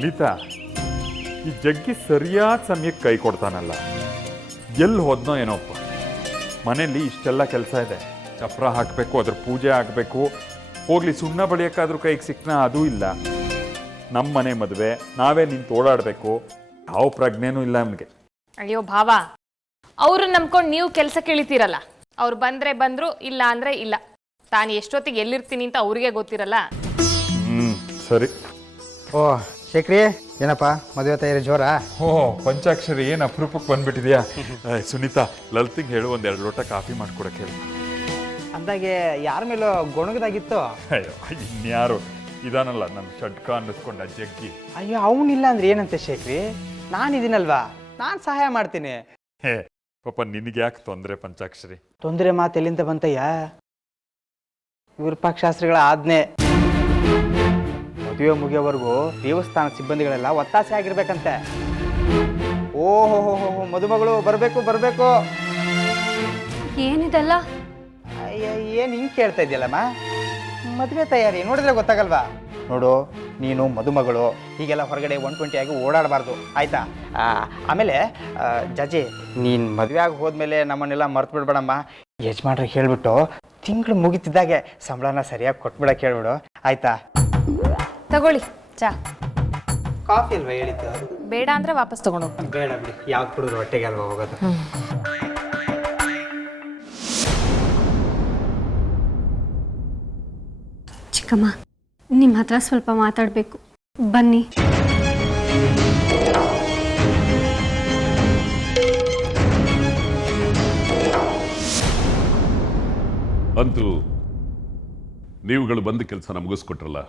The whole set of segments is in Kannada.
ಸುನೀತಾ, ಈ ಜಗ್ಗಿ ಸರಿಯಾದ ಸಮಯಕ್ಕೆ ಕೈ ಕೊಡ್ತಾನಲ್ಲ. ಎಲ್ಲಿ ಹೋದ್ನೋ ಏನೋಪ್ಪ. ಮನೇಲಿ ಇಷ್ಟೆಲ್ಲ ಕೆಲಸ ಇದೆ. ಚಪ್ರ ಹಾಕಬೇಕು, ಅದ್ರ ಪೂಜೆ ಆಗಬೇಕು. ಹೋಗ್ಲಿ ಸುಣ್ಣ ಬಳಿಯೋಕ್ಕಾದ್ರೂ ಕೈಗೆ ಸಿಕ್ಕನ ಅದೂ ಇಲ್ಲ. ನಮ್ಮ ಮನೆ ಮದುವೆ, ನಾವೇ ನಿಂತು ಓಡಾಡಬೇಕು. ಯಾವ ಪ್ರಜ್ಞೆನೂ ಇಲ್ಲ ನಮಗೆ. ಅಯ್ಯೋ ಭಾವ, ಅವ್ರು ನಂಬ್ಕೊಂಡು ನೀವು ಕೆಲಸ ಕೇಳಿತೀರಲ್ಲ. ಅವ್ರು ಬಂದ್ರೆ ಬಂದ್ರು, ಇಲ್ಲ ಅಂದ್ರೆ ಇಲ್ಲ. ತಾನು ಎಷ್ಟೊತ್ತಿಗೆ ಎಲ್ಲಿರ್ತೀನಿ ಅಂತ ಅವ್ರಿಗೆ ಗೊತ್ತಿರಲ್ಲ. ಸರಿ. ಓ ಶೇಖರಿ, ಏನಪ್ಪ ಮದುವೆ ತಯಾರಿ ಜೋರ? ಪಂಚಾಕ್ಷರಿ, ಏನು ಅಪರೂಪಕ್ಕೆ ಬಂದ್ಬಿಟ್ಟಿದ್ಯಾ? ಸುನೀತಾ, ಲಲಿತಿಗೆ ಹೇಳು, 2 ಲೋಟ ಕಾಫಿ ಮಾಡ್ಕೊಡಕ್ಕೆ ಹೇಳು. ಅಂದಾಗೆ ಯಾರ ಮೇಲೂ ಗೊಣಗದಾಗಿತ್ತು? ಅಯ್ಯೋ, ಇನ್ಯಾರು ಇದಾನಲ್ಲ ನನ್ನ ಷಡ್ಕ ಅನ್ನಿಸ್ಕೊಂಡ ಜಗ್ಗಿ. ಅಯ್ಯೋ, ಅವನಿಲ್ಲ ಅಂದ್ರೆ ಏನಂತೆ ಶೇಖರಿ? ನಾನಿದ್ದೀನಲ್ವಾ, ನಾನು ಸಹಾಯ ಮಾಡ್ತೀನಿ. ಹೇ ಪಾಪ, ನಿನಗೆ ಯಾಕೆ ತೊಂದರೆ ಪಂಚಾಕ್ಷರಿ? ತೊಂದರೆ ಮಾತು ಎಲ್ಲಿಂದ ಬಂತಯ್ಯ? ವಿರೂಪಾಕ್ಷಾಸ್ತ್ರಿಗಳ ಆಜ್ಞೆ. ಮದುವೆ ಮುಗಿಯೋವರೆಗೂ ದೇವಸ್ಥಾನ ಸಿಬ್ಬಂದಿಗಳೆಲ್ಲ ಒತ್ತಾಸೆ ಆಗಿರ್ಬೇಕಂತೆ. ಓಹೋ, ಮದುಮಗಳು ಬರಬೇಕು. ಏನಿದೆಲ್ಲ? ಅಯ್ಯ, ಏನು ಹಿಂಗೆ ಕೇಳ್ತಾ ಇದೆಯಲ್ಲಮ್ಮ? ಮದುವೆ ತಯಾರಿ ನೋಡಿದ್ರೆ ಗೊತ್ತಾಗಲ್ವಾ? ನೋಡು, ನೀನು ಮದುಮಗಳು, ಹೀಗೆಲ್ಲ ಹೊರಗಡೆ 120 ಆಗಿ ಓಡಾಡಬಾರ್ದು, ಆಯ್ತಾ? ಆಮೇಲೆ ಜಜೆ, ನೀನು ಮದುವೆ ಆಗಿ ಹೋದ್ಮೇಲೆ ನಮ್ಮನ್ನೆಲ್ಲ ಮರ್ತು ಬಿಡ್ಬೇಡಮ್ಮ. ಯಜಮಾನ್ರಿಗೆ ಹೇಳ್ಬಿಟ್ಟು ತಿಂಗಳು ಮುಗಿತಿದ್ದಾಗೆ ಸಂಬಳನ ಸರಿಯಾಗಿ ಕೊಟ್ಬಿಡಕ್ಕೆ ಹೇಳ್ಬಿಡು, ಆಯ್ತಾ? ತಗೊಳ್ಳಿ ಚಾ. ಕಾಫಿ ಅಲ್ವಾ ಹೇಳಿದ್ದು? ಬೇಡ ಅಂದ್ರೆ ವಾಪಸ್ ತಗೊಂಡು ಹೋಗ್ತೀನಿ. ಬೇಡ ಬಿಡಿ, ಯಾವ್ದು ಕುಡಿದ್ರು ಹೊಟ್ಟೆಗೆ ಅಲ್ವಾ ಹೋಗೋದು. ಚಿಕ್ಕಮ್ಮ, ನಿಮ್ಮ ಹತ್ರ ಸ್ವಲ್ಪ ಮಾತಾಡಬೇಕು, ಬನ್ನಿ. ಅಂತೂ ನೀವುಗಳು ಬಂದ ಕೆಲಸನ ಮುಗಿಸ್ಕೊಟ್ರಲ್ಲ,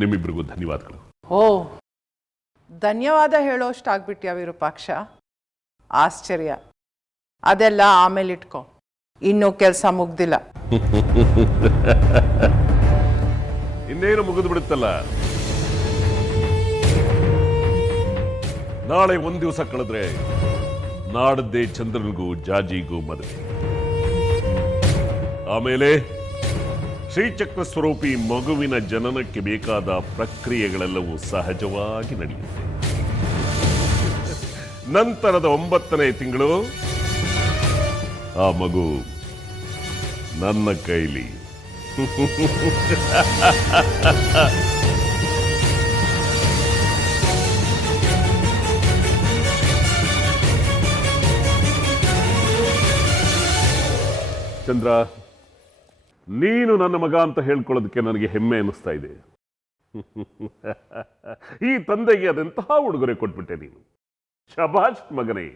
ನಿಮ್ಮಿಬ್ಬರಿಗೂ ಧನ್ಯವಾದಗಳು. ಓ, ಧನ್ಯವಾದ ಹೇಳೋಷ್ಟಾಗ್ಬಿಟ್ಯಾ ವಿರೂಪಾಕ್ಷ? ಆಶ್ಚರ್ಯ. ಅದೆಲ್ಲ ಆಮೇಲೆ ಇಟ್ಕೊ, ಇನ್ನೂ ಕೆಲಸ ಮುಗ್ದಿಲ್ಲ. ಇನ್ನೇನು ಮುಗಿದು ಬಿಡುತ್ತಲ್ಲ. ನಾಳೆ 1 ದಿವಸ ಕಳೆದ್ರೆ ನಾಡದ್ದೇ ಚಂದ್ರನಿಗೂ ಜಾಜಿಗೂ ಮದುವೆ. ಆಮೇಲೆ ಶ್ರೀಚಕ್ರ ಸ್ವರೂಪಿ ಮಗುವಿನ ಜನನಕ್ಕೆ ಬೇಕಾದ ಪ್ರಕ್ರಿಯೆಗಳೆಲ್ಲವೂ ಸಹಜವಾಗಿ ನಡೆಯುತ್ತೆ. ನಂತರದ 9ನೇ ತಿಂಗಳು ಆ ಮಗು ನನ್ನ ಕೈಲಿ. ಚಂದ್ರ, ನೀನು ನನ್ನ ಮಗ ಅಂತ ಹೇಳ್ಕೊಳ್ಳೋದಕ್ಕೆ ನನಗೆ ಹೆಮ್ಮೆ ಅನ್ನಿಸ್ತಾ ಇದೆ. ಈ ತಂದೆಗೆ ಅದೆಂತಹ ಉಡುಗೊರೆ ಕೊಟ್ಬಿಟ್ಟೆ ನೀನು. ಶಬಾಷ್ ಮಗನೇ.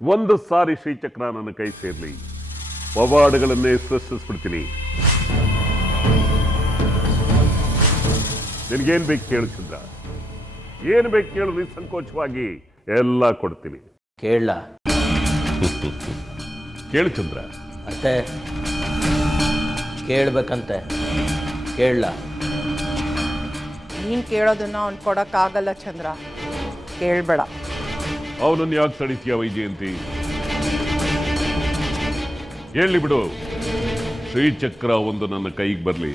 1 ಸಾರಿ ಶ್ರೀಚಕ್ರ ನನ್ನ ಕೈ ಸೇರ್ಲಿ, ಪವಾಡಗಳನ್ನೇ ಸೃಷ್ಟಿಸ್ಬಿಡ್ತೀನಿ. ನಿನ್ಗೇನ್ ಬೇಕು ಕೇಳು ಚಂದ್ರ, ಏನು ಬೇಕು ಕೇಳು, ನಿಸ್ಸಂಕೋಚವಾಗಿ ಎಲ್ಲ ಕೊಡ್ತೀನಿ. ಕೇಳ ಕೇಳು ಚಂದ್ರ. ಅತ್ತೆ, ಕೇಳಬೇಕಂತೆ, ಕೇಳ. ನೀನು ಕೇಳೋದನ್ನ ಅವ್ನು ಕೊಡೋಕ್ಕಾಗಲ್ಲ ಚಂದ್ರ, ಕೇಳಬೇಡ. ಅವನನ್ನು ಯಾಕೆ ತಡಿತೀಯ ವೈಜಯಂತಿ? ಹೇಳಿ ಬಿಡು. ಶ್ರೀಚಕ್ರ ಒಂದು ನನ್ನ ಕೈಗೆ ಬರಲಿ,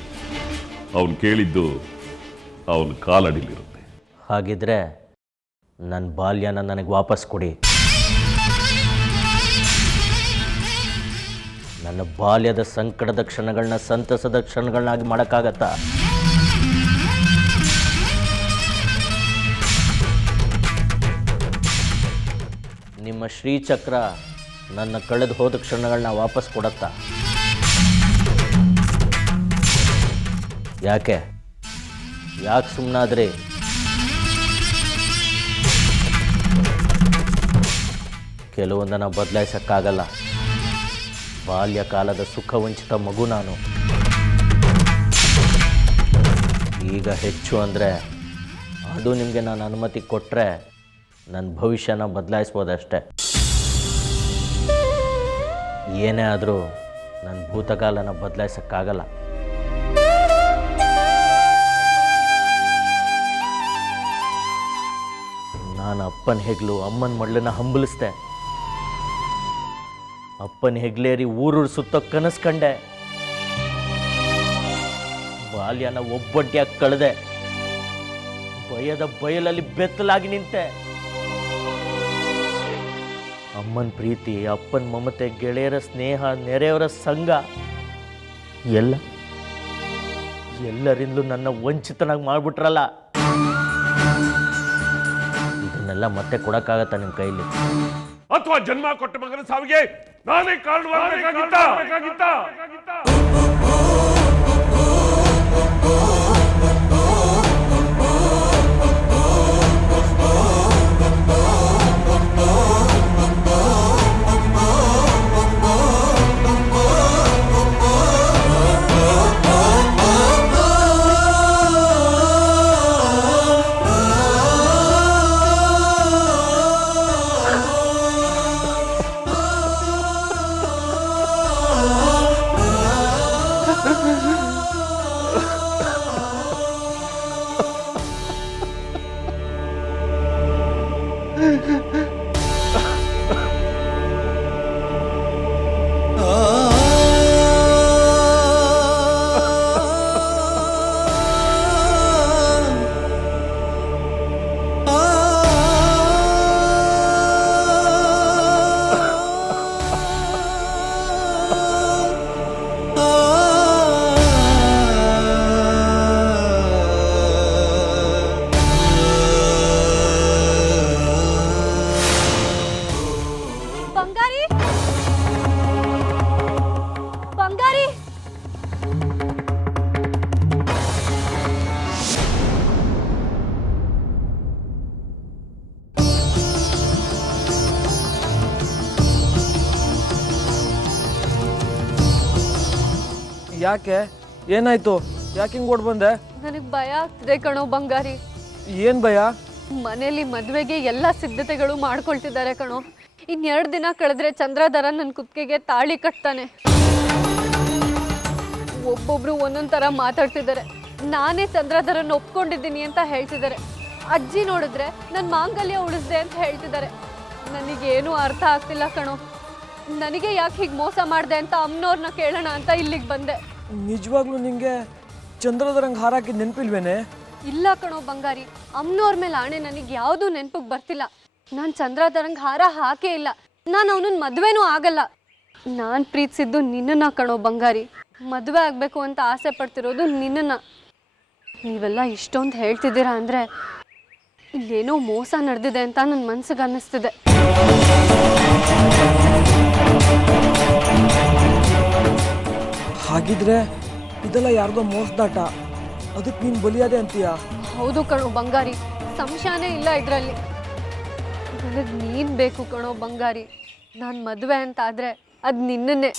ಅವನು ಕೇಳಿದ್ದು ಅವನ ಕಾಲಡಿಲಿರುತ್ತೆ. ಹಾಗಿದ್ರೆ ನನ್ನ ಬಾಲ್ಯನ ನನಗೆ ವಾಪಸ್ ಕೊಡಿ. ನನ್ನ ಬಾಲ್ಯದ ಸಂಕಟದ ಕ್ಷಣಗಳನ್ನ ಸಂತಸದ ಕ್ಷಣಗಳನ್ನಾಗಿ ಮಾಡೋಕ್ಕಾಗತ್ತಾ? ನಿಮ್ಮ ಶ್ರೀಚಕ್ರ ನನ್ನ ಕಳೆದು ಹೋದ ಕ್ಷಣಗಳನ್ನ ವಾಪಸ್ ಕೊಡತ್ತಾ? ಯಾಕೆ ಸುಮ್ಮನಾದ್ರಿ? ಕೆಲವೊಂದನ್ನು ಬದಲಾಯಿಸೋಕ್ಕಾಗಲ್ಲ. ಬಾಲ್ಯಕಾಲದ ಸುಖವಂಚಿತ ಮಗು ನಾನು. ಈಗ ಹೆಚ್ಚು ಅಂದರೆ ಅದು ನಿಮಗೆ ನಾನು ಅನುಮತಿ ಕೊಟ್ಟರೆ ನನ್ನ ಭವಿಷ್ಯನ ಬದಲಾಯಿಸ್ಬೋದಷ್ಟೆ. ಏನೇ ಆದರೂ ನನ್ನ ಭೂತಕಾಲನ ಬದಲಾಯಿಸೋಕ್ಕಾಗಲ್ಲ. ನಾನು ಅಪ್ಪನ ಹೆಗ್ಲು ಅಮ್ಮನ ಮಡ್ಲನ್ನ ಹಂಬಲಿಸ್ದೆ. ಅಪ್ಪನ ಹೆಗ್ಲೇರಿ ಊರೂರು ಸುತ್ತ ಕನಸು ಕಂಡೆ. ಬಾಲ್ಯನ ಒಬ್ಬೊಟ್ಟಿಯಾಗಿ ಕಳೆದೆ. ಭಯದ ಬಯಲಲ್ಲಿ ಬೆತ್ತಲಾಗಿ ನಿಂತೆ. ಅಮ್ಮನ ಪ್ರೀತಿ, ಅಪ್ಪನ ಮಮತೆ, ಗೆಳೆಯರ ಸ್ನೇಹ, ನೆರೆಯವರ ಸಂಘ ಎಲ್ಲರಿಂದಲೂ ನನ್ನ ವಂಚಿತನಾಗಿ ಮಾಡ್ಬಿಟ್ರಲ್ಲ. ಇದನ್ನೆಲ್ಲ ಮತ್ತೆ ಕೊಡಕ್ಕಾಗತ್ತಾ ನಿಮ್ಮ ಕೈಲಿ? ಅಥವಾ ಜನ್ಮ ಕೊಟ್ಟ ಮಗನ ಸಾವಿಗೆ ನಾನೇ ಕಾರಣವಾಗಬೇಕಾಗಿತ್ತ? ಬಂಗಾರಿ ಬಂಗಾರಿ ಯಾಕೆ ಏನಾಯ್ತು? ಯಾಕೆ ಹಿಂಗೆ ಓಡ್ ಬಂದೆ? ನನಗೆ ಭಯ ಆಗ್ತಿದೆ ಕಣೋ ಬಂಗಾರಿ. ಏನು ಭಯ? ಮನೇಲಿ ಮದುವೆಗೆ ಎಲ್ಲ ಸಿದ್ಧತೆಗಳು ಮಾಡ್ಕೊಳ್ತಿದ್ದಾರೆ ಕಣೋ. ಇನ್ನು 2 ದಿನ ಕಳೆದ್ರೆ ಚಂದ್ರಧರ ನನ್ನ ಕುತ್ತಿಗೆಗೆ ತಾಳಿ ಕಟ್ತಾನೆ. ಒಬ್ಬೊಬ್ರು ಒಂದೊಂದು ಥರ ಮಾತಾಡ್ತಿದ್ದಾರೆ. ನಾನೇ ಚಂದ್ರಧರನ್ನ ಒಪ್ಕೊಂಡಿದ್ದೀನಿ ಅಂತ ಹೇಳ್ತಿದ್ದಾರೆ. ಅಜ್ಜಿ ನೋಡಿದ್ರೆ ನನ್ನ ಮಾಂಗಲ್ಯ ಉಳಿಸ್ದೆ ಅಂತ ಹೇಳ್ತಿದ್ದಾರೆ. ನನಗೇನು ಅರ್ಥ ಆಗ್ತಿಲ್ಲ ಕಣೋ. ನನಗೆ ಯಾಕೆ ಹೀಗೆ ಮೋಸ ಮಾಡಿದೆ ಅಂತ ಅಮ್ಮನವ್ರನ್ನ ಕೇಳೋಣ ಅಂತ ಇಲ್ಲಿಗೆ ಬಂದೆ. ನಿಜವಾಗ್ಲೂ ನಿಂಗೆ ಚಂದ್ರಧರಂಗೆ ಹಾರಾಕಿದ ನೆನಪಿಲ್ವೇನೆ? ಇಲ್ಲ ಕಣೋ ಬಂಗಾರಿ, ಅಮ್ಮನವ್ರ ಮೇಲೆ ಆಣೆ ನನಗೆ ಯಾವುದೂ ನೆನಪಿಗೆ ಬರ್ತಿಲ್ಲ. ನಾನು ಚಂದ್ರಧರಂಗೆ ಹಾರ ಹಾಕೇ ಇಲ್ಲ. ನಾನು ಅವನನ್ನ ಮದುವೆನೂ ಆಗಲ್ಲ. ನಾನು ಪ್ರೀತಿಸಿದ್ದು ನಿನ್ನನ್ನು ಕಣೋ ಬಂಗಾರಿ. ಮದುವೆ ಆಗಬೇಕು ಅಂತ ಆಸೆ ಪಡ್ತಿರೋದು ನಿನ್ನನ್ನು. ನೀವೆಲ್ಲ ಇಷ್ಟೊಂದು ಹೇಳ್ತಿದ್ದೀರಾ ಅಂದರೆ ಇಲ್ಲೇನೋ ಮೋಸ ನಡೆದಿದೆ ಅಂತ ನನ್ನ ಮನಸ್ಸಿಗೆ ಅನ್ನಿಸ್ತಿದೆ. ಹಾಗಿದ್ರೆ ಇದೆಲ್ಲ ಯಾರ್ದೋ ಮೋಸದಾಟ. ಅದಕ್ಕೆ ನೀನು ಬಲಿಯಾದೆ ಅಂತೀಯ? ಹೌದು ಕಣೋ ಬಂಗಾರಿ, ಸಂಶಯನೇ ಇಲ್ಲ ಇದರಲ್ಲಿ. ನನಗೆ ನೀನು ಬೇಕು ಕಣೋ ಬಂಗಾರಿ. ನಾನು ಮದುವೆ ಅಂತ ಆದರೆ ಅದು ನಿನ್ನನ್ನೇ.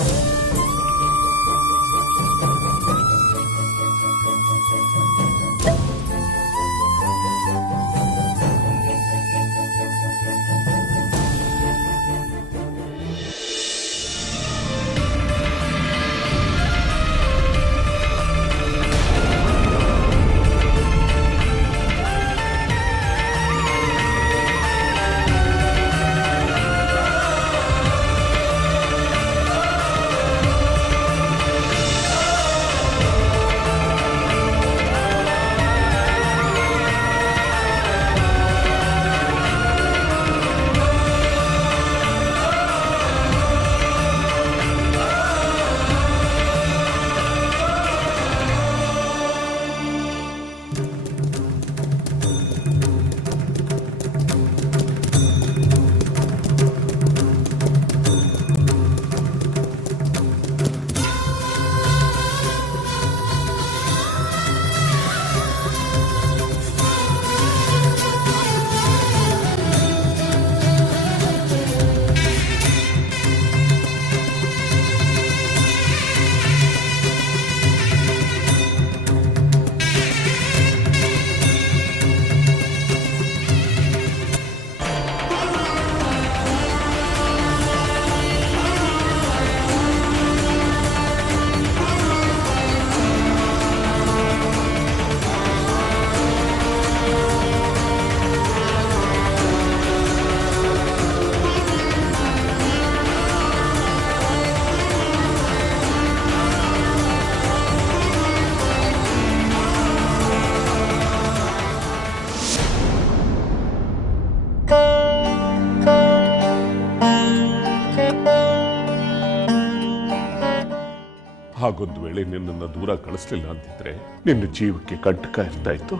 ಹಾಗೊಂದು ವೇಳೆ ನಿನ್ನನ್ನು ದೂರ ಕಳಿಸ್ಲಿಲ್ಲ ಅಂತಿದ್ರೆ ನಿನ್ನ ಜೀವಕ್ಕೆ ಕಂಟಕ ಇರ್ತಾ ಇತ್ತು,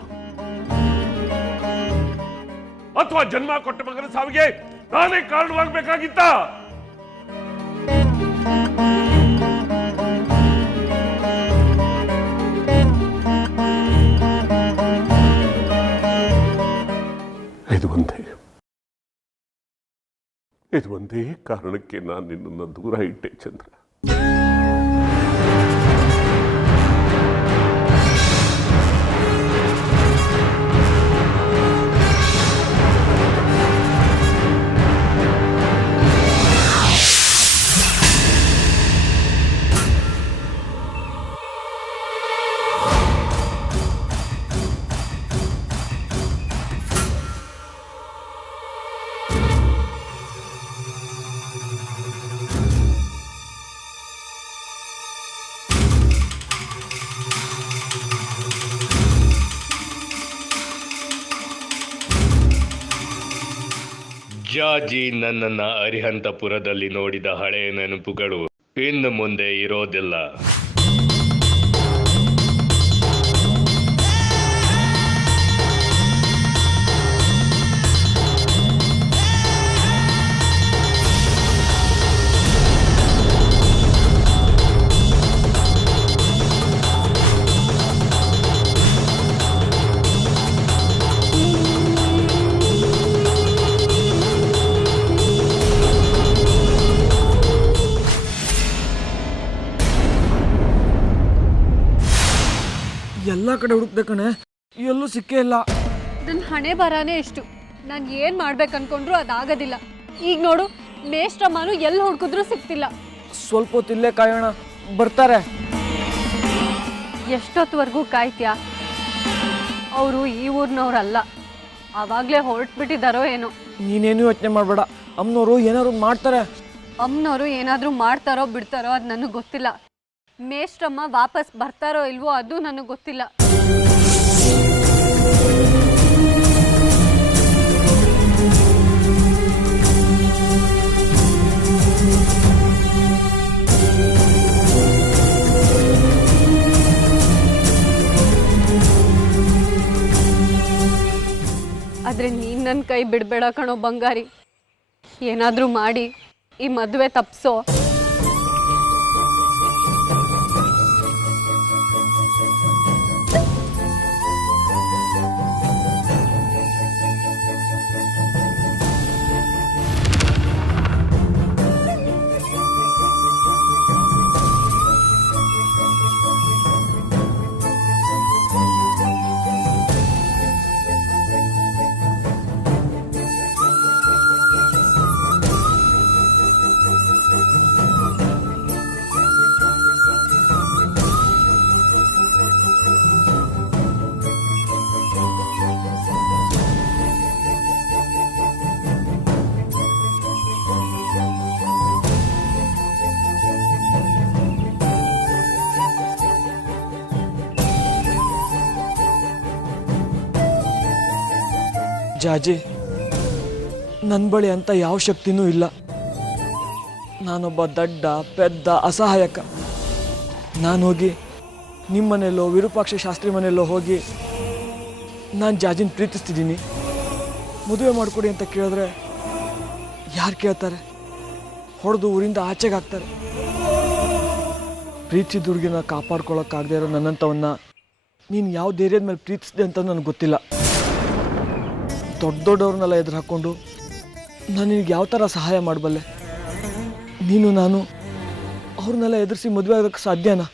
ಅಥವಾ ಜನ್ಮ ಕೊಟ್ಟ ಮಗನ ಸಾವಿಗೆ ನಾನೇ ಕಾರಣವಾಗಬೇಕಾಗಿತ್ತ? ಇದು ಒಂದೇ ಕಾರಣಕ್ಕೆ ನಾನು ನಿನ್ನನ್ನು ದೂರ ಇಟ್ಟೆ ಚಂದ್ರ. ಜಾಜಿ ನನ್ನನ್ನ ಅರಿಹಂತಪುರದಲ್ಲಿ ನೋಡಿದ ಹಳೆಯ ನೆನಪುಗಳು ಇನ್ನು ಮುಂದೆ ಇರೋದಿಲ್ಲ. ಎಲ್ಲ ಕಡೆ ಹುಡುಕ್ದೆ ಕಣೆ, ಎಲ್ಲೂ ಸಿಕ್ಕೇ ಇಲ್ಲ. ನನ್ನ ಹಣೆ ಬರಾನೇ ಇಷ್ಟು. ನಾನು ಏನು ಮಾಡ್ಬೇಕು ಅನ್ಕೊಂಡ್ರು ಅದಾಗೋದಿಲ್ಲ. ಈಗ ನೋಡು, ಮೇಷ್ಟ್ರಮ್ಮನು ಎಲ್ಲಿ ಹುಡುಕಿದ್ರು ಸಿಗ್ತಿಲ್ಲ. ಸ್ವಲ್ಪ ಹೊತ್ತು ಇಲ್ಲೇ ಕಾಯೋಣ, ಬರ್ತಾರೆ. ಎಷ್ಟೊತ್ತವರೆಗೂ ಕಾಯ್ತೀಯಾ? ಅವರು ಈ ಊರಿನವ್ರಲ್ಲ, ಆವಾಗಲೇ ಹೊರಟ್ಬಿಟ್ಟಿದ್ದಾರೋ ಏನೋ. ನೀನೇನು ಯೋಚನೆ ಮಾಡಬೇಡ, ಅಮ್ಮನವರು ಏನಾದ್ರು ಮಾಡ್ತಾರೆ. ಅಮ್ಮನವರು ಏನಾದರೂ ಮಾಡ್ತಾರೋ ಬಿಡ್ತಾರೋ ಅದು ನನಗೆ ಗೊತ್ತಿಲ್ಲ. ಮೇಷ್ಟ್ರಮ್ಮ ವಾಪಸ್ ಬರ್ತಾರೋ ಇಲ್ವೋ ಅದು ನನಗೆ ಗೊತ್ತಿಲ್ಲ. ಆದರೆ ನೀನು ನನ್ನ ಕೈ ಬಿಡಬೇಡ ಕಣೋ ಬಂಗಾರಿ. ಏನಾದರೂ ಮಾಡಿ ಈ ಮದುವೆ ತಪ್ಪಿಸೋ. ಜಾಜಿ, ನನ್ನ ಬಳಿ ಅಂತ ಯಾವ ಶಕ್ತಿನೂ ಇಲ್ಲ. ನಾನೊಬ್ಬ ದಡ್ಡ ಪೆದ್ದ ಅಸಹಾಯಕ. ನಾನು ಹೋಗಿ ನಿಮ್ಮ ಮನೆಯಲ್ಲೋ ವಿರೂಪಾಕ್ಷ ಶಾಸ್ತ್ರಿ ಮನೆಯಲ್ಲೋ ಹೋಗಿ ನಾನು ಜಾಜಿನ ಪ್ರೀತಿಸ್ತಿದ್ದೀನಿ, ಮದುವೆ ಮಾಡಿಕೊಡಿ ಅಂತ ಕೇಳಿದ್ರೆ ಯಾರು ಕೇಳ್ತಾರೆ? ಹೊಡೆದು ಊರಿಂದ ಆಚೆಗೆ ಹಾಕ್ತಾರೆ. ಪ್ರೀತಿಸಿದ ಹುಡುಗಿನ ಕಾಪಾಡ್ಕೊಳ್ಳೋಕ್ಕಾಗದೇ ಇರೋ ನನ್ನಂಥವನ್ನ ನೀನು ಯಾವ ಧೈರ್ಯದ ಮೇಲೆ ಪ್ರೀತಿಸಿದೆ ಅಂತ ನನಗೆ ಗೊತ್ತಿಲ್ಲ. ದೊಡ್ಡ ದೊಡ್ಡವ್ರನ್ನೆಲ್ಲ ಎದುರು ಹಾಕ್ಕೊಂಡು ನಾನು ನಿನಗೆ ಯಾವ ಥರ ಸಹಾಯ ಮಾಡಬಲ್ಲೆ? ನೀನು ನಾನು ಅವ್ರನ್ನೆಲ್ಲ ಎದುರಿಸಿ ಮದುವೆ ಆಗೋಕ್ಕೆ ಸಾಧ್ಯನಾ?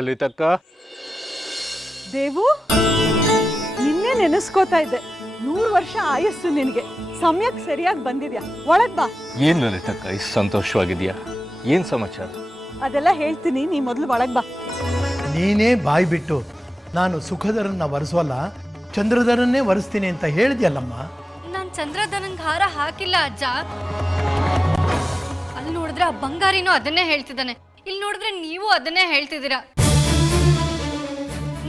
ಲಲಿತಕ್ಕ. ದೇವು, ನಿನ್ನೆ ನೆನೆಸ್ಕೋತಾ ಇದ್ದೆ. 100 ವರ್ಷ ಆಯಸ್ಸು ನಿನಗೆ. ಸಮಯಕ್ಕೆ ಸರಿಯಾಗಿ ಬಂದಿದ್ಯಾ. ಒಳಗ್ ಬಾ. ಏನ್ ಲಲಿತಕ್ಕ ಇಷ್ಟು ಸಂತೋಷವಾಗಿದ್ಯಾ? ಏನ್ ಸಮಾಚಾರ? ಅದೆಲ್ಲ ಹೇಳ್ತೀನಿ, ನೀ ಮೊದಲು ಒಳಗ್ ಬಾ. ನೀನೇ ಬಾಯಿ ಬಿಟ್ಟು ನಾನು ಸುಖಧರನ್ನ ವರೆಸೋಲ್ಲ, ಚಂದ್ರಧರನ್ನೇ ವರೆಸ್ತೀನಿ ಅಂತ ಹೇಳಿದ್ಯಲ್ಲಮ್ಮ. ನಾನು ಚಂದ್ರಧರಂಗ್ ಹಾರ ಹಾಕಿಲ್ಲ ಅಜ್ಜ. ಅಲ್ಲಿ ನೋಡಿದ್ರೆ ಆ ಬಂಗಾರಿನೂ ಅದನ್ನೇ ಹೇಳ್ತಿದ್ದಾನೆ, ಇಲ್ಲಿ ನೋಡಿದ್ರೆ ನೀವು ಅದನ್ನೇ ಹೇಳ್ತಿದ್ದೀರಾ.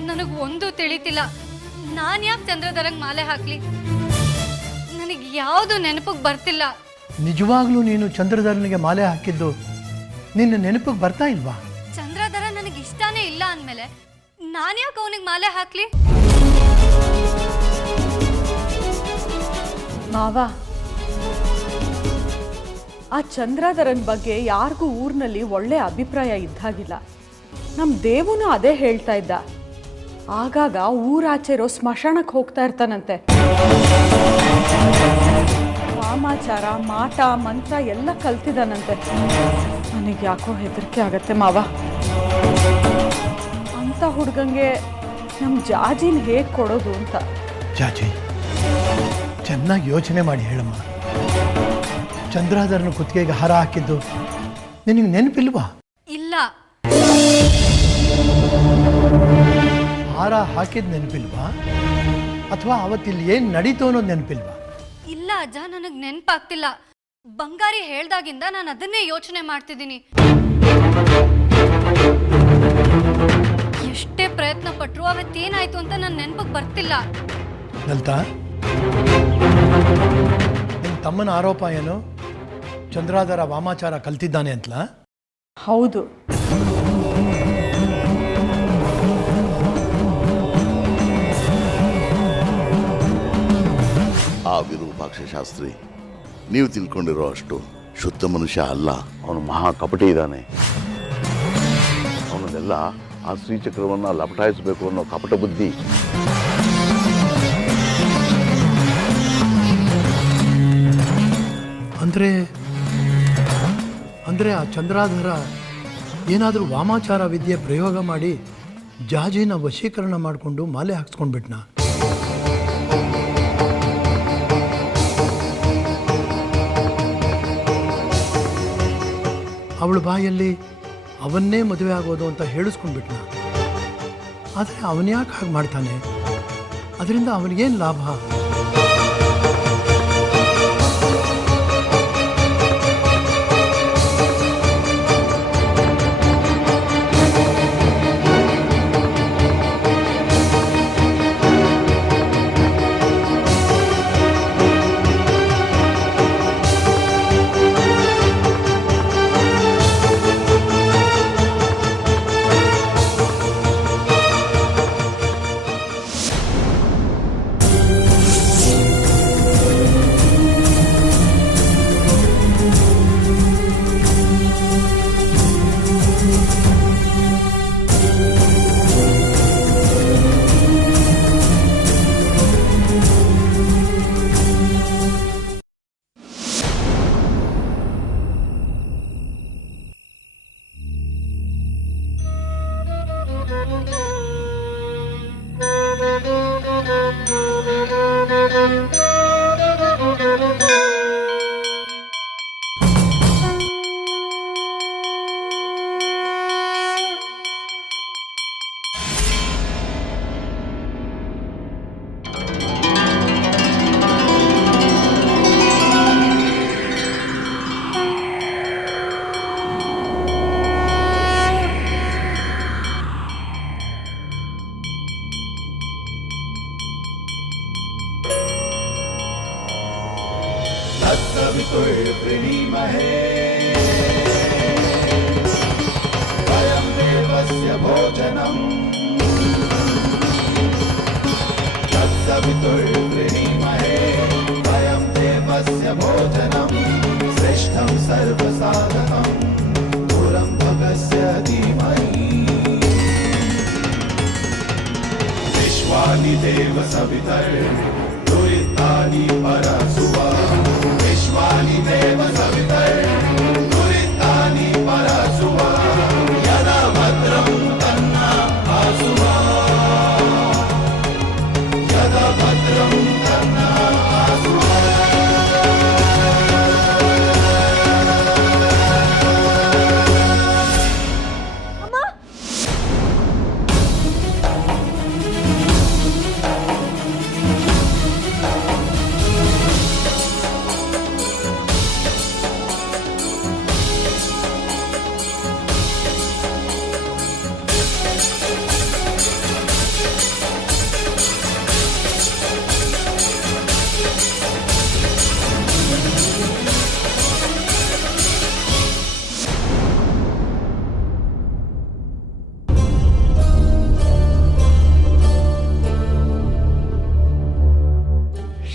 ನನಗೆ ಒಂದು ತಿಳಿತಿಲ್ಲ, ನಾನು ಯಾಕೆ ಚಂದ್ರಧರಂಗ್ ಮಾಲೆ ಹಾಕ್ಲಿ? ನನಗೆ ಯಾವುದು ನೆನಪಿಗೆ ಬರ್ತಿಲ್ಲ. ನಿಜವಾಗ್ಲೂ ನೀನು ಚಂದ್ರಧರನಿಗೆ ಮಾಲೆ ಹಾಕಿದ್ದು ನಿನ್ನ ನೆನಪಿಗೆ ಬರ್ತಾ ಇಲ್ವಾ? ಚಂದ್ರಧರ ನನಗೆ ಇಷ್ಟಾನೇ ಇಲ್ಲ ಅಂದಮೇಲೆ ನಾನು ಯಾಕೆ ಅವನಿಗೆ ಮಾಲೆ ಹಾಕ್ಲಿ? ಮಾವ, ಆ ಚಂದ್ರಧರನ್ ಬಗ್ಗೆ ಯಾರಿಗೂ ಊರಿನಲ್ಲಿ ಒಳ್ಳೆ ಅಭಿಪ್ರಾಯ ಇದ್ದಾಗಿಲ್ಲ. ನಮ್ಮ ದೇವನು ಅದೇ ಹೇಳ್ತಾ ಇದ್ದ. ಆಗಾಗ ಊರಾಚೆ ಇರೋ ಸ್ಮಶಾನಕ್ಕೆ ಹೋಗ್ತಾ ಇರ್ತಾನಂತೆ. ವಾಮಾಚಾರ, ಮಾಟ, ಮಂತ್ರ ಎಲ್ಲ ಕಲ್ತಿದ್ದಾನಂತೆ. ನನಗೆ ಯಾಕೋ ಹೆದರಿಕೆ ಆಗತ್ತೆ ಮಾವ. ಅಂಥ ಹುಡುಗಂಗೆ ನಮ್ಮ ಜಾಜಿನ ಹೇಗೆ ಕೊಡೋದು ಅಂತ. ಜಾಜಿ, ಚೆನ್ನಾಗಿ ಯೋಚನೆ ಮಾಡಿ ಹೇಳಮ್ಮ. ಚಂದ್ರಧರನ ಕುತ್ತಿಗೆಗೆ ಹಾರ ಹಾಕಿದ್ದು ನಿನಗೆ ನೆನಪಿಲ್ವಾ? ಇಲ್ಲ. ಹಾರ ಹಾಕಿದ ನೆನಪಿಲ್ವಾ? ಅಥವಾ ಅವತ್ತಿಲ್ಲಿ ಏನು ನಡೀತು ಅನ್ನೋದು ನೆನಪಿಲ್ವಾ? ಇಲ್ಲ ಅಜ್ಜ, ನನಗೆ ನೆನಪಾಗ್ತಿಲ್ಲ. ಬಂಗಾರಿ ಹೇಳ್ದಾಗಿಂದ ನಾನು ಅದನ್ನೇ ಯೋಚನೆ ಮಾಡ್ತಿದ್ದೀನಿ. ಎಷ್ಟೇ ಪ್ರಯತ್ನ ಪಟ್ಟರು ಅವತ್ತೇನಾಯ್ತು ಅಂತ ನನ್ನ ನೆನಪಿಗೆ ಬರ್ತಿಲ್ಲ. ಲಲಿತಾ, ನಿಮ್ಮ ತಮ್ಮನ ಆರೋಪ ಏನು? ಚಂದ್ರಧರ ವಾಮಾಚಾರ ಕಲ್ತಿದ್ದಾನೆ ಅಂತಲಾ? ಹೌದು. ಆ ವಿರೂಪಾಕ್ಷ ಶಾಸ್ತ್ರಿ ನೀವು ತಿಳ್ಕೊಂಡಿರೋ ಅಷ್ಟು ಶುದ್ಧ ಮನುಷ್ಯ ಅಲ್ಲ. ಅವನು ಮಹಾ ಕಪಟಿ ಇದ್ದಾನೆ. ಅವನನ್ನೆಲ್ಲ ಆ ಶ್ರೀಚಕ್ರವನ್ನು ಲಪಟಾಯಿಸಬೇಕು ಅನ್ನೋ ಕಪಟ ಬುದ್ಧಿ. ಅಂದರೆ ಆ ಚಂದ್ರಾಧರ ಏನಾದರೂ ವಾಮಾಚಾರ ವಿದ್ಯೆ ಪ್ರಯೋಗ ಮಾಡಿ ಜಾಜಿನ ವಶೀಕರಣ ಮಾಡಿಕೊಂಡು ಮಾಲೆ ಹಾಕ್ಸ್ಕೊಂಡ್ಬಿಟ್ನಾ? ಅವಳ ಬಾಯಲ್ಲಿ ಅವನ್ನೇ ಮದುವೆ ಆಗೋದು ಅಂತ ಹೇಳಿಸ್ಕೊಂಡ್ಬಿಟ್ನ. ಆದರೆ ಅವನ್ಯಾಕೆ ಹಾಗೆ ಮಾಡ್ತಾನೆ? ಅದರಿಂದ ಅವನಿಗೇನು ಲಾಭ? ಯದಾ ಭದ್ರಂ ತನ್ನ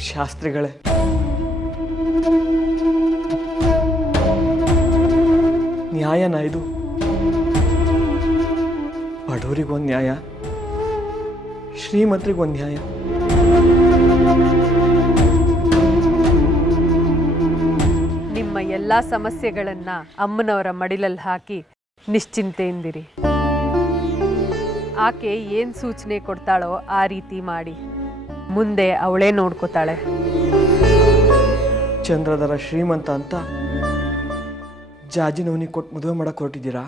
ಶಾಸ್ತ್ರಿಗಳೇ, ನ್ಯಾಯನಾ ಇದು? ಬಡವರಿಗೊಂದು ನ್ಯಾಯ, ಶ್ರೀಮಂತರಿಗೊಂದು ನ್ಯಾಯ. ನಿಮ್ಮ ಎಲ್ಲ ಸಮಸ್ಯೆಗಳನ್ನ ಅಮ್ಮನವರ ಮಡಿಲಲ್ಲಿ ಹಾಕಿ ನಿಶ್ಚಿಂತೆಯಿಂದಿರಿ. ಆಕೆ ಏನು ಸೂಚನೆ ಕೊಡ್ತಾಳೋ ಆ ರೀತಿ ಮಾಡಿ. ಮುಂದೆ ಅವಳೇ ನೋಡ್ಕೋತಾಳೆ. ಚಂದ್ರಧರ ಶ್ರೀಮಂತ ಅಂತ ಜಾಜಿನವನಿಗೆ ಕೊಟ್ಟು ಮದುವೆ ಮಾಡಕ್ಕೆ ಹೊರಟಿದ್ದೀರಾ?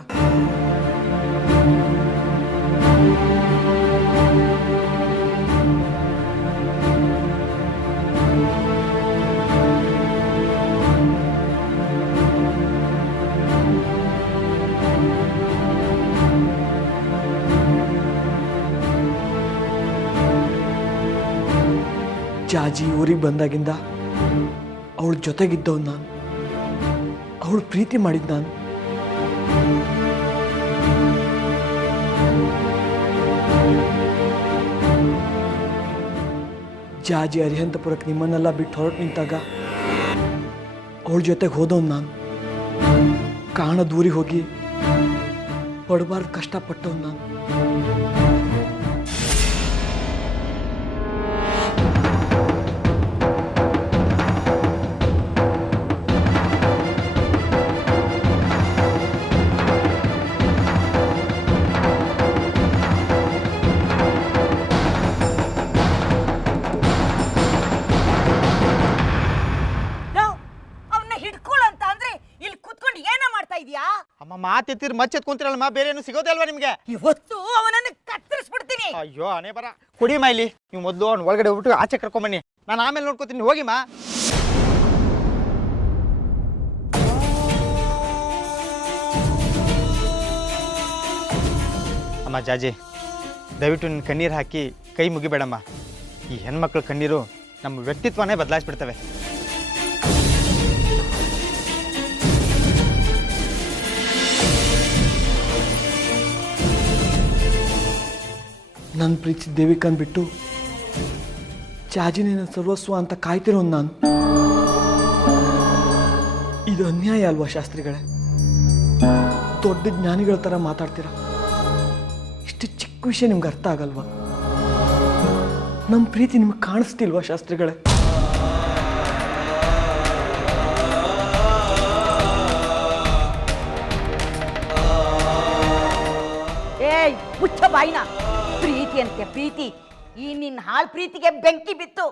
ಜಾಜಿ ಊರಿಗೆ ಬಂದಾಗಿಂದ ಅವಳ ಜೊತೆಗಿದ್ದವ್ ನಾನು, ಅವಳು ಪ್ರೀತಿ ಮಾಡಿದ್ ನಾನು. ಜಾಜಿ ಅರಿಹಂತಪುರಕ್ಕೆ ನಿಮ್ಮನ್ನೆಲ್ಲ ಬಿಟ್ಟು ಹೊರಟು ನಿಂತಾಗ ಅವಳ ಜೊತೆಗೆ ಹೋದವ್ ನಾನು. ಕಾಣ ದೂರಿಗೆ ಹೋಗಿ ಪಡಬಾರ್ದು ಕಷ್ಟಪಟ್ಟವ್ ನಾನು. ಅಮ್ಮ ಮಾತೆತ್ತಿರ್ ಮಚ್ಚೆತ್ ಕುಂತಿರಲ್ಲಮ್ಮ, ಬೇರೆ ಏನು ಸಿಗೋದೇ ಅಲ್ವಾ ನಿಮಗೆ? ಇವತ್ತು ಅವನನ್ನು ಕತ್ತರಿಸ್ಬಿಡ್ತೀನಿ. ಅಯ್ಯೋ ಅನೇ ಬರ ಕುಡಿಯಮ್ಮ, ಇಲ್ಲಿ ನೀವು ಮೊದಲು ಅವ್ನು ಒಳಗಡೆ ಹೋಗ್ಬಿಟ್ಟು ಆಚೆ ಕರ್ಕೊಂಬನ್ನಿ, ನಾನು ಆಮೇಲೆ ನೋಡ್ಕೋತೀನಿ. ಹೋಗಿಮ್ಮ. ಅಮ್ಮ ಜಾಜಿ, ದಯವಿಟ್ಟು ನಿನ್ನ ಕಣ್ಣೀರು ಹಾಕಿ ಕೈ ಮುಗಿಬೇಡಮ್ಮ. ಈ ಹೆಣ್ಮಕ್ಳ ಕಣ್ಣೀರು ನಮ್ಮ ವ್ಯಕ್ತಿತ್ವನೇ ಬದಲಾಯಿಸ್ಬಿಡ್ತವೆ. ನನ್ನ ಪ್ರೀತಿ ದೇವಿಕನ್ ಬಿಟ್ಟು ಜಾಜಿನ ಸರ್ವಸ್ವ ಅಂತ ಕಾಯ್ತಿರೋ ನಾನು. ಇದು ಅನ್ಯಾಯ ಅಲ್ವಾ ಶಾಸ್ತ್ರಿಗಳೇ? ದೊಡ್ಡ ಜ್ಞಾನಿಗಳ ಥರ ಮಾತಾಡ್ತೀರ. ಇಷ್ಟು ಚಿಕ್ಕ ವಿಷಯ ನಿಮ್ಗೆ ಅರ್ಥ ಆಗಲ್ವಾ? ನಮ್ಮ ಪ್ರೀತಿ ನಿಮ್ಗೆ ಕಾಣಿಸ್ತಿಲ್ವಾ ಶಾಸ್ತ್ರಿಗಳೇ? ಏಯ್ ಮುಚ್ಚ ಬಾಯಿನ. ಪ್ರೀತಿ ಅಂತೆ ಪ್ರೀತಿ. ಈ ನಿನ್ನ ಹಾಳ್ ಪ್ರೀತಿಗೆ ಬೆಂಕಿ ಬಿತ್ತು.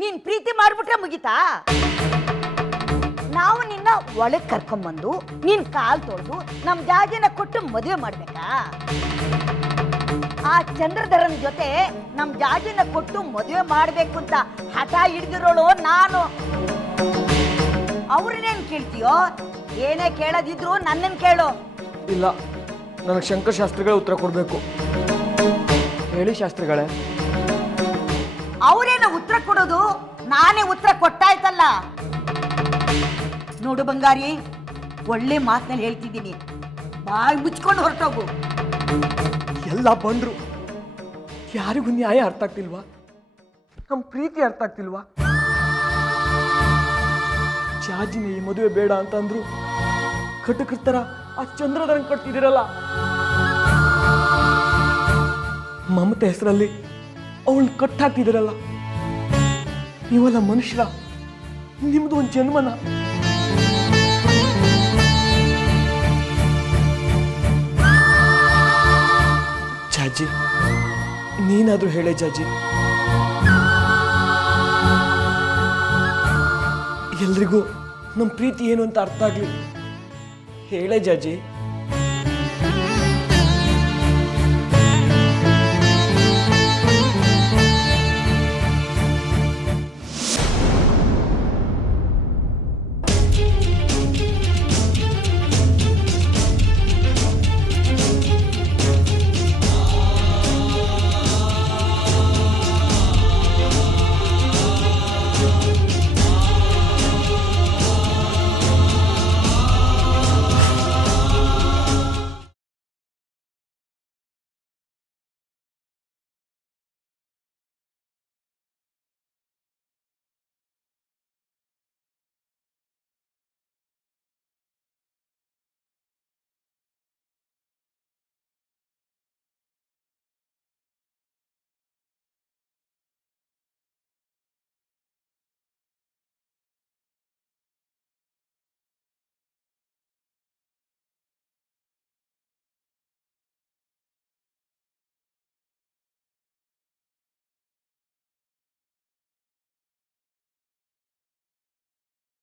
ನೀನ್ ಪ್ರೀತಿ ಮಾಡ್ಬಿಟ್ರೆ ಮುಗಿತಾ? ನಾವು ನಿನ್ನ ಒಳಗ್ ಕರ್ಕೊಂಬಂದು ನಿನ್ ಕಾಲ್ ತೊಳೆದು ನಮ್ ಜಾಜಿನ ಕೊಟ್ಟು ಮದುವೆ ಮಾಡ್ಬೇಕಾ? ಆ ಚಂದ್ರಧರನ್ ಜೊತೆ ನಮ್ ಜಾಜಿನ ಕೊಟ್ಟು ಮದುವೆ ಮಾಡ್ಬೇಕು ಅಂತ ಹಠ ಹಿಡ್ದಿರೋಳು ನಾನು. ಅವ್ರನ್ನೇನ್ ಕೇಳ್ತೀಯೋ? ಏನೇ ಕೇಳದಿದ್ರು ನನ್ನನ್ ಕೇಳು. ಇಲ್ಲ, ನನಗೆ ಶಂಕರ್ ಶಾಸ್ತ್ರಿಗಳೇ ಉತ್ತರ ಕೊಡಬೇಕು. ಹೇಳಿ ಶಾಸ್ತ್ರಿಗಳೇ. ಅವರೇನು ಉತ್ತರ ಕೊಡೋದು? ನಾನೇ ಉತ್ತರ ಕೊಟ್ಟಾಯ್ತಲ್ಲ. ನೋಡು ಬಂಗಾರಿ, ಒಳ್ಳೆ ಮಾತಲ್ಲಿ ಹೇಳ್ತಿದ್ದೀನಿ, ಬಾಯಿ ಮುಚ್ಕೊಂಡು ಹೊರಟೋಗು. ಎಲ್ಲ ಬಂದ್ರು, ಯಾರಿಗೂ ನ್ಯಾಯ ಅರ್ಥ ಆಗ್ತಿಲ್ವಾ? ನಮ್ಮ ಪ್ರೀತಿ ಅರ್ಥ ಆಗ್ತಿಲ್ವಾ? ಜಾಜಿನ ಈ ಮದುವೆ ಬೇಡ ಅಂತಂದ್ರು ಕಟಕರ ಥರ ಆ ಚಂದ್ರಧರನ್ ಕಟ್ತಿದ್ದೀರಲ್ಲ. ಮಮತೆ ಹೆಸರಲ್ಲಿ ಅವಳು ಕಟ್ಟಾಕ್ತಿದ್ದೀರಲ್ಲ. ನೀವೆಲ್ಲ ಮನುಷ್ಯರ? ನಿಮ್ದು ಒಂದು ಜನ್ಮನ? ಜಾಜಿ, ನೀನಾದ್ರೂ ಹೇಳೇ ಜಾಜಿ. ಎಲ್ರಿಗೂ ನಮ್ಮ ಪ್ರೀತಿ ಏನು ಅಂತ ಅರ್ಥ ಆಗ್ಲಿ. ಹೇಳೇ ಜಾಜಿ.